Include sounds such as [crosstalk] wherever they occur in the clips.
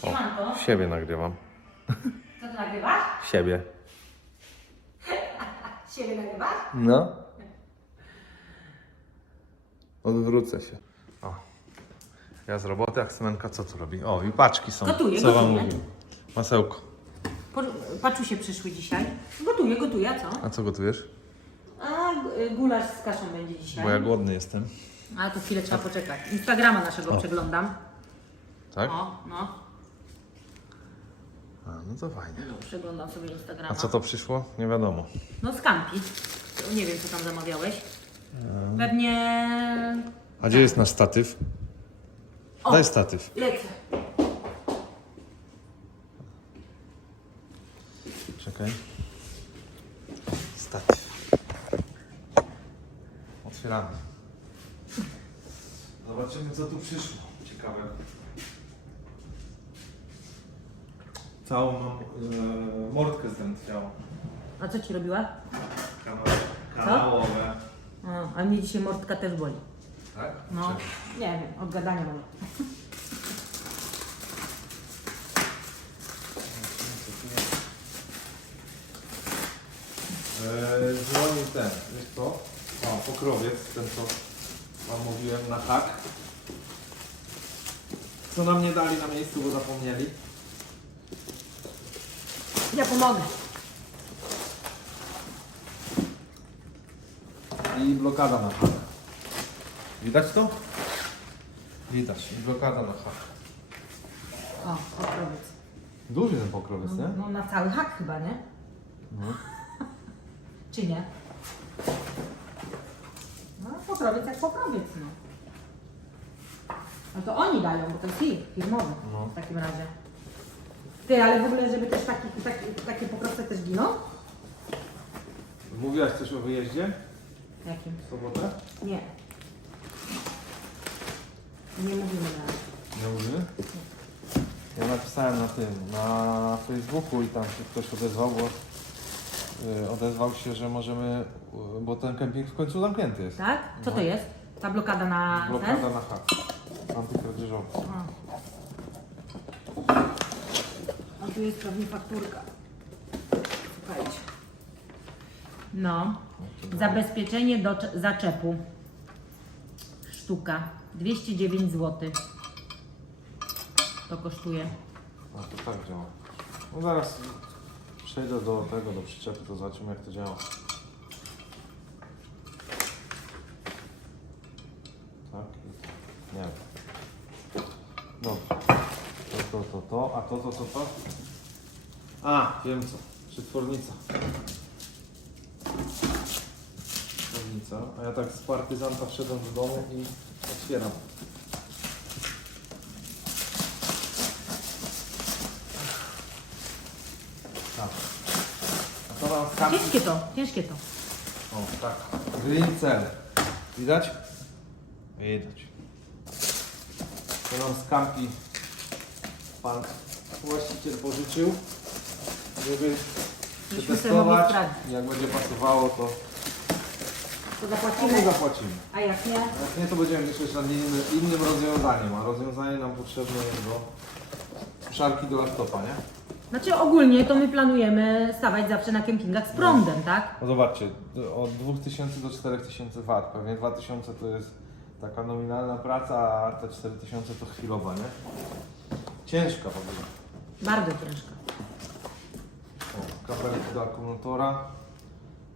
Siemanko, Siebie nagrywam. co ty nagrywasz? Siebie. [laughs] Siebie nagrywasz? No. Odwrócę się. O. Ja z roboty, a Semenka co tu robi? O, i paczki są. Gotuję, co wam gotuję. mówię? Masełko. Po, paczusie przyszły dzisiaj. Gotuję, gotuję, a co? A co gotujesz? A g- gulasz z kaszą będzie dzisiaj. Bo ja głodny jestem. A to chwilę trzeba poczekać. Instagrama naszego O. przeglądam. Tak? O, no. A, no to fajnie. no. Przeglądam sobie Instagrama. A co to przyszło? Nie wiadomo. No z Campi. Nie wiem, co tam zamawiałeś. Pewnie... A gdzie jest nasz statyw? O. Daj statyw. Lecę. Czekaj. Statyw. Otwieramy. Zobaczymy co tu przyszło. Ciekawe. Całą mam e, mordkę zdętwiałą. A co ci robiła? Kanał, kanałowe. O, a mnie dzisiaj mordka też boli. Tak? No. Nie wiem, od gadania mam. Eee, dzwonił ten, wiesz co? O, pokrowiec, ten co wam mówiłem na hak. Co nam nie dali na miejscu, bo zapomnieli. Ja pomogę. I blokada na hak. Widać to? Widać. I blokada na hak. O, pokrowiec. Duży ten pokrowiec, No, nie? no na cały hak chyba, nie? No. [laughs] Czy nie? No pokrowiec jak pokrowiec, no. No to oni dają, bo to jest ich, firmowy No. w takim razie. Ty, ale w ogóle, żeby też taki, taki, takie pokrowce też giną? Mówiłaś coś o wyjeździe Jakim? w sobotę? Nie. Nie mówimy na Nie mówimy? Ja napisałem na tym, na Facebooku i tam się ktoś odezwał, bo y, odezwał się, że możemy, y, bo ten kemping w końcu zamknięty jest. Tak? Co to No. jest? Ta blokada na Blokada ten? na hak. Antykradzieżowy. A. Tu jest pewnie fakturka. Słuchajcie. No. Zabezpieczenie do cze- zaczepu. Sztuka. 209 zł. To kosztuje. A to tak działa. No zaraz przejdę do tego, do przyczepy, to zobaczymy jak to działa. Tak? i- Nie wiem. Dobra. To, to, to, to. A to, to, to, to? A, wiem co. Przetwornica. Przetwornica. A ja tak z partyzanta wszedłem do domu i otwieram. Tak. A to nam skarbi... Ciężkie to, ciężkie to. O, tak. Green cell. Widać? Widać. To nam skampi pan właściciel pożyczył, żeby sobie przetestować. sprawdzić. Jak będzie pasowało, to To no, zapłacimy. my zapłacimy. A jak nie? A Jak nie, to będziemy myśleć nad innym, innym rozwiązaniem. A rozwiązanie nam potrzebne jest do szarki do laptopa, nie? Znaczy ogólnie to my planujemy stawać zawsze na kempingach z prądem, tak? No zobaczcie, od 2000 do 4000 W. Pewnie 2000 to jest taka nominalna praca, a te 4000 to chwilowa, nie? Ciężka w ogóle. Bardzo ciężka. Kabelki do akumulatora.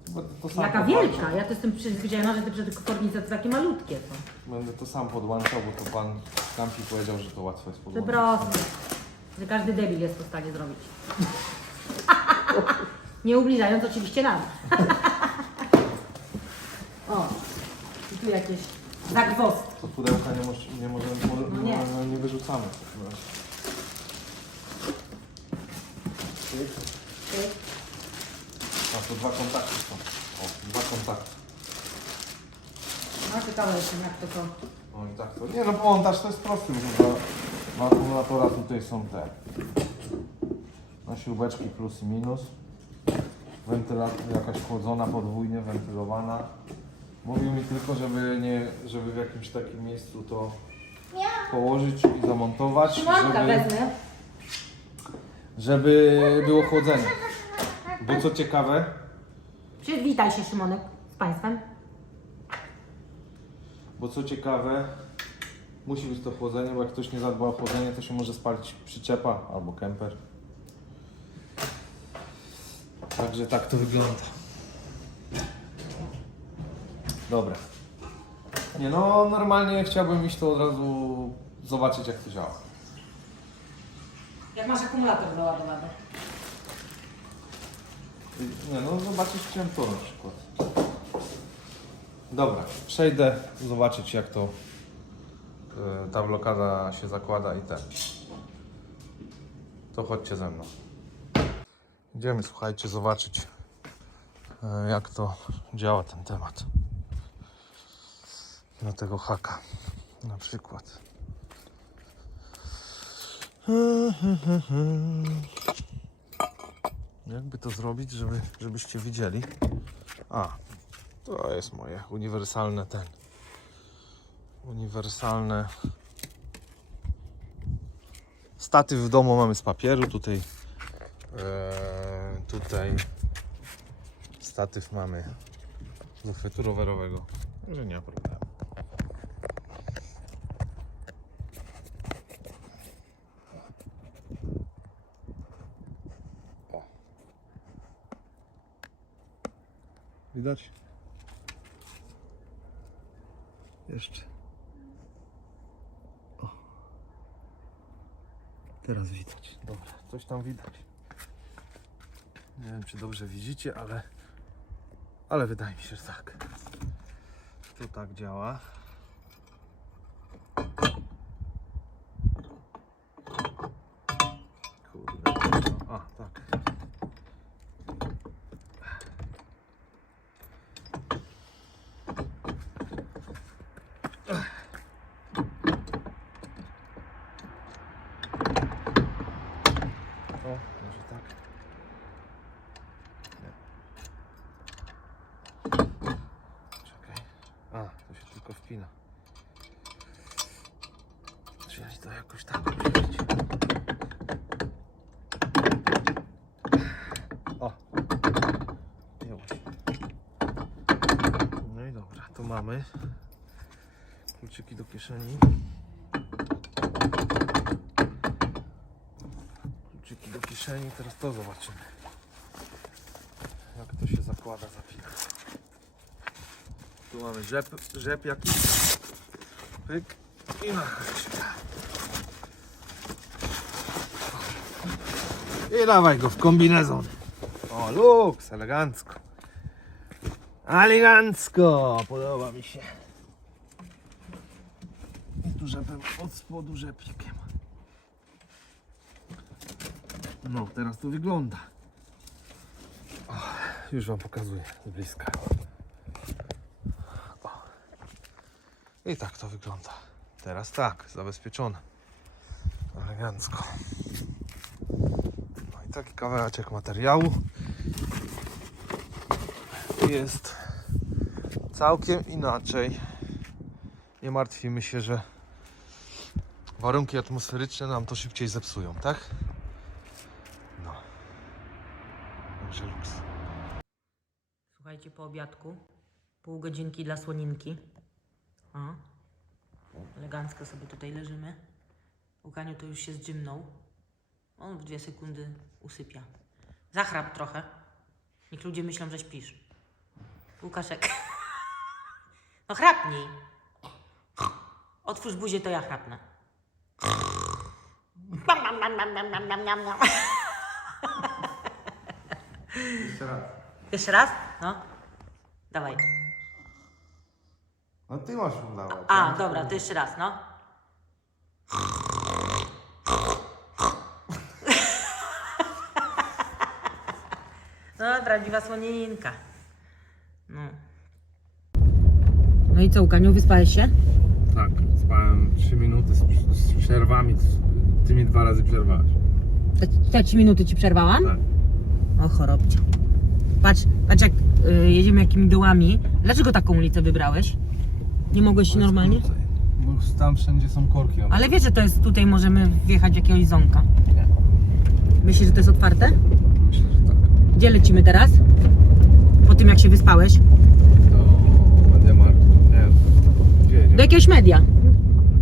Chyba to, to sam Jaka wielka. Ja to jestem przyzwyczajona, że te przetwornice to takie malutkie są. Będę to sam podłączał, bo to pan Kampi powiedział, że to łatwo jest To podłączyć. proste. Że każdy debil jest to w stanie zrobić. [laughs] Nie ubliżając oczywiście nam. [laughs] o, i tu jakieś zagwozdki. To pudełka nie, moż, nie możemy, No nie. nie. nie wyrzucamy. w takim razie. To dwa kontakty są. O, dwa kontakty. No ciekawe jestem jak to to. No i tak to. Nie no, montaż to jest prosty, bo akumulatora tutaj są te na śrubeczki plus i minus. Wentylacja jakaś chłodzona, podwójnie wentylowana. Mówił mi tylko, żeby nie, żeby w jakimś takim miejscu to położyć i zamontować, Trzymanka żeby, wezmę. żeby było chłodzenie. Bo co ciekawe, Przywitaj się Szymonek z Państwem. bo co ciekawe, musi być to chłodzenie, bo jak ktoś nie zadba o chłodzenie, to się może spalić przyczepa albo kemper. Także tak to wygląda. Dobra. Nie no, normalnie chciałbym iść to od razu zobaczyć jak to działa. Jak masz akumulator doładowany. Nie no, zobaczyć chciałem to na przykład. Dobra, przejdę zobaczyć jak to y, ta blokada się zakłada i ten. To chodźcie ze mną. Idziemy, słuchajcie, zobaczyć y, jak to działa ten temat. Na tego haka na przykład. Jakby to zrobić, żeby, żebyście widzieli? A, to jest moje uniwersalne ten. Uniwersalne. Statyw w domu mamy z papieru. Tutaj, e, tutaj statyw mamy z uchwytu rowerowego. Że nie ma problemu. Widać? Jeszcze. O. Teraz widać. Dobra, coś tam widać. Nie wiem, czy dobrze widzicie, ale ale wydaje mi się, że tak. To tak działa. Kurde. A, tak. O, może tak. Nie. Czekaj. A, to się tylko wpina. Czyli to jakoś tak uczynić. O. Jęło się. No i dobra, tu mamy kluczyki do kieszeni. kluczyki do kieszeni. Teraz to zobaczymy. Jak to się zakłada, zapina. Tu mamy rzep, rzep jakiś. Pyk i na I dawaj go w kombinezon. O, luks, elegancko. Elegancko, podoba mi się. I tu rzepem od spodu rzeplikiem. No, teraz to wygląda. O, już Wam pokazuję z bliska. O. I tak to wygląda. Teraz tak, zabezpieczone. Elegancko. No i taki kawałeczek materiału jest całkiem inaczej. Nie martwimy się, że warunki atmosferyczne nam to szybciej zepsują, tak? No. Także luks. Słuchajcie, po obiadku. Pół godzinki dla słoninki. O. Elegancko sobie tutaj leżymy. Łukaniu to już się zdrzymnął. On w dwie sekundy usypia. Zachrap trochę. Niech ludzie myślą, że śpisz. Łukaszek. No chrapnij. Otwórz buzię, to ja chrapnę. Jeszcze raz. Jeszcze raz? No. Dawaj. No ty masz udawać. A, dobra, to jeszcze raz, no. [laughs] No, prawdziwa słoninka. No. No i co, Łukaniu, wyspałeś się? Tak, spałem 3 minuty z, z przerwami. Ty mi dwa razy przerwałeś. Te, te trzy minuty ci przerwałam? Tak. O, chorobcia. Patrz, patrz jak y, jedziemy jakimi dołami. Dlaczego taką ulicę wybrałeś? Nie mogłeś się normalnie? Bo tam wszędzie są korki. one- Ale wiesz, że to jest tutaj możemy wjechać w jakiegoś ząka. Myślisz, że to jest otwarte? Myślę, że tak. Gdzie lecimy teraz? Po tym, jak się wyspałeś? Do Mediamarktu. Nie. Gdzie jedziemy? Do jakiegoś media.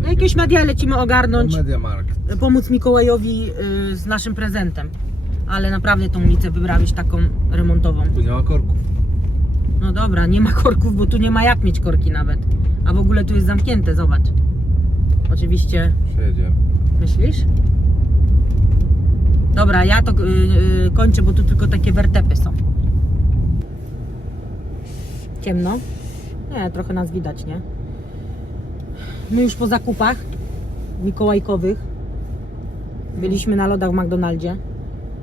Do jakiegoś media lecimy ogarnąć, Mediamarkt. pomóc Mikołajowi y, z naszym prezentem. Ale naprawdę tą ulicę wybrałeś taką remontową. Tu nie ma korków. No dobra, nie ma korków, bo tu nie ma jak mieć korki nawet. A w ogóle tu jest zamknięte, zobacz. Oczywiście, Przejedziemy. myślisz? Dobra, ja to y, y, kończę, bo tu tylko takie wertepy są. Ciemno? Nie, trochę nas widać, nie? My już po zakupach mikołajkowych byliśmy na lodach w McDonaldzie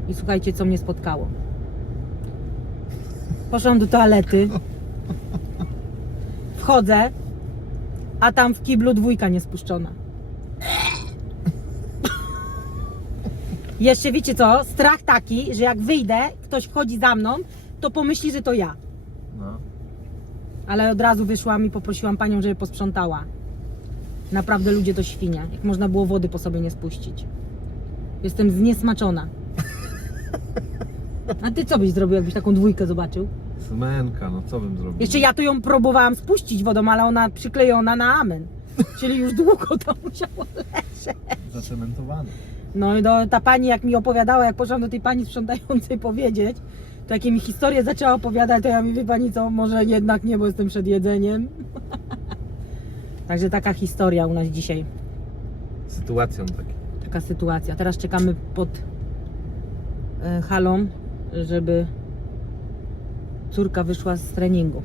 i słuchajcie, co mnie spotkało. Poszłam do toalety, wchodzę, a tam w kiblu dwójka niespuszczona. Jeszcze wiecie co? Strach taki, że jak wyjdę, ktoś wchodzi za mną, to pomyśli, że to ja. No. Ale od razu wyszłam i poprosiłam panią, żeby posprzątała. Naprawdę ludzie to świnia. Jak można było wody po sobie nie spuścić. Jestem zniesmaczona. A ty co byś zrobił, jakbyś taką dwójkę zobaczył? Smenka, no co bym zrobił? Jeszcze ja to ją próbowałam spuścić wodą, ale ona przyklejona na amen. Czyli już długo to musiało leżeć. Zacementowany. No i do, ta pani jak mi opowiadała, jak poszłam do tej pani sprzątającej powiedzieć, to jakie mi historię zaczęła opowiadać, to ja mi wie pani co, może jednak nie, bo jestem przed jedzeniem. Także taka historia u nas dzisiaj, Sytuacją taki. taka sytuacja. Teraz czekamy pod e, halą, żeby córka wyszła z treningu.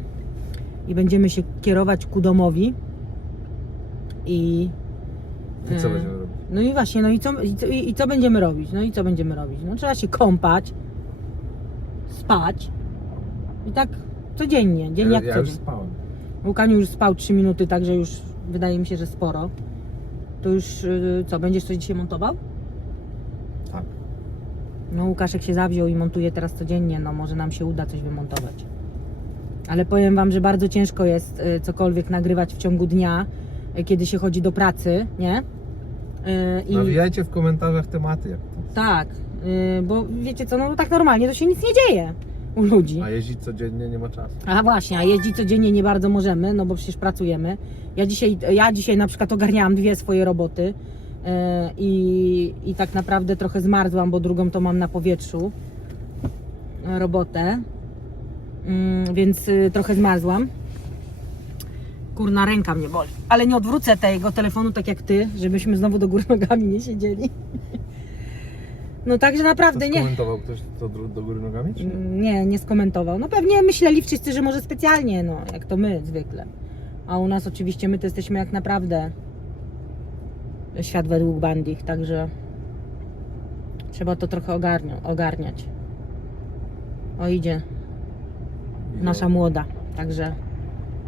I będziemy się kierować ku domowi i I co E, będziemy robić? No i właśnie, no i co, i, co, i co będziemy robić? No i co będziemy robić? No trzeba się kąpać, spać i tak codziennie, dzień Ja, jak ja co już spałem. Łukaniu już spał 3 minuty, także już wydaje mi się, że sporo. To już yy, co, będziesz coś dzisiaj montował? Tak. No Łukaszek się zawziął i montuje teraz codziennie, no może nam się uda coś wymontować. Ale powiem Wam, że bardzo ciężko jest y, cokolwiek nagrywać w ciągu dnia, y, kiedy się chodzi do pracy, nie? Y, I... Nawijajcie w komentarzach tematy. Jak to. Tak, bo wiecie co, no tak normalnie to się nic nie dzieje u ludzi. A jeździć codziennie nie ma czasu. A właśnie, a jeździć codziennie nie bardzo możemy, no bo przecież pracujemy. Ja dzisiaj, ja dzisiaj na przykład ogarniałam dwie swoje roboty yy, i, i tak naprawdę trochę zmarzłam, bo drugą to mam na powietrzu yy, robotę, Yy, więc yy, trochę zmarzłam. Kurna, ręka mnie boli. Ale nie odwrócę tego telefonu tak jak ty, żebyśmy znowu do góry [laughs] nogami nie siedzieli. No także naprawdę nie. skomentował ktoś to dru- do góry nogami? Czy? nie? Nie, nie skomentował. No pewnie myśleli wszyscy, że może specjalnie, no, jak to my zwykle. A u nas oczywiście my to jesteśmy jak naprawdę świat według bandich, także trzeba to trochę ogarnia, ogarniać. O idzie nasza młoda, także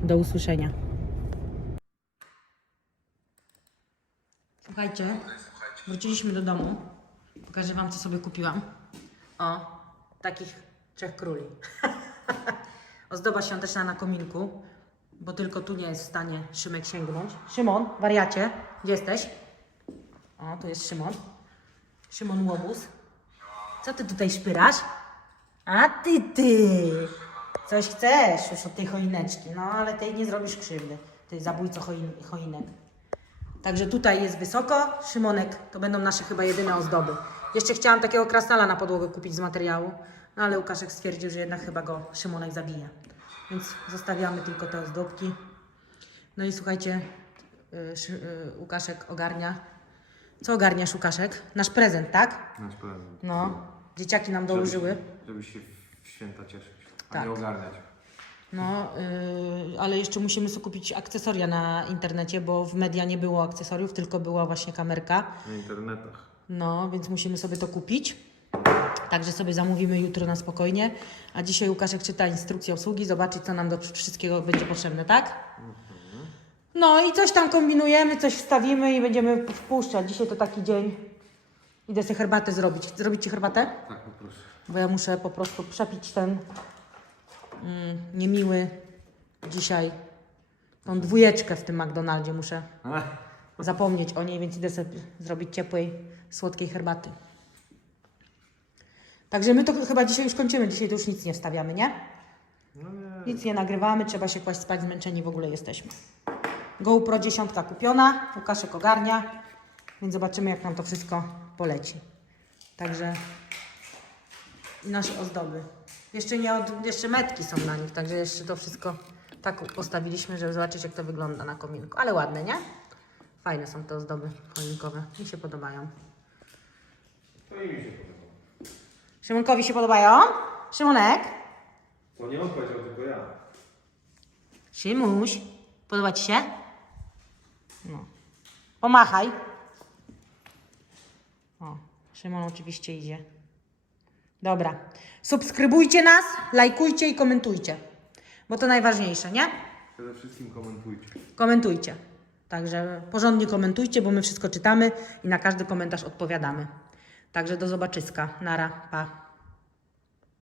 do usłyszenia. Słuchajcie, wróciliśmy do domu. Pokażę Wam, co sobie kupiłam. O, takich trzech króli. [laughs] Ozdoba świąteczna na kominku, bo tylko tu nie jest w stanie Szymek sięgnąć. Szymon, wariacie, gdzie jesteś? O, tu jest Szymon. Szymon Łobuz. Co ty tutaj szpyrasz? A ty, ty! Coś chcesz już od tej choineczki, no ale tej nie zrobisz krzywdy. Ty zabójco choin, choinek. Także tutaj jest wysoko. Szymonek to będą nasze chyba jedyne ozdoby. Jeszcze chciałam takiego krasnala na podłogę kupić z materiału, no ale Łukaszek stwierdził, że jednak chyba go Szymonek zabije. Więc zostawiamy tylko te ozdobki. No i słuchajcie, y, y, Łukaszek ogarnia. Co ogarniasz, Łukaszek? Nasz prezent, tak? Nasz prezent. No. Dzieciaki nam dołożyły. Żeby się w święta cieszyć, a Tak. nie ogarniać. No, yy, ale jeszcze musimy sobie kupić akcesoria na internecie, bo w media nie było akcesoriów, tylko była właśnie kamerka. Na internetach. No, więc musimy sobie to kupić. Także sobie zamówimy jutro na spokojnie. A dzisiaj Łukaszek czyta instrukcję obsługi, zobaczyć co nam do wszystkiego będzie potrzebne, tak? No i coś tam kombinujemy, coś wstawimy i będziemy wpuszczać. Dzisiaj to taki dzień. Idę sobie herbatę zrobić. Zrobić Ci herbatę? Tak, poproszę. Bo ja muszę po prostu przepić ten mm, niemiły dzisiaj tą dwójeczkę w tym McDonaldzie. Muszę zapomnieć o niej, więc idę sobie zrobić ciepłej, słodkiej herbaty. Także my to chyba dzisiaj już kończymy. Dzisiaj to już nic nie wstawiamy, nie? No nie. Nic nie nagrywamy, trzeba się kłaść spać, zmęczeni w ogóle jesteśmy. GoPro dziesiątka kupiona, Łukaszek ogarnia, więc zobaczymy jak nam to wszystko poleci. Także i nasze ozdoby. Jeszcze nie od, jeszcze metki są na nich, także jeszcze to wszystko tak postawiliśmy, żeby zobaczyć jak to wygląda na kominku. Ale ładne, nie? Fajne są te ozdoby choinkowe, mi się podobają. To i mi się podoba. Szymonkowi się podobają? Szymonek? To nie on powiedział, tylko ja. Szymuś, podoba Ci się? No. Pomachaj. O, Szymon oczywiście idzie. Dobra. Subskrybujcie nas, lajkujcie i komentujcie. Bo to najważniejsze, nie? Przede wszystkim komentujcie. Komentujcie. Także porządnie komentujcie, bo my wszystko czytamy i na każdy komentarz odpowiadamy. Także do zobaczyska. Nara, pa.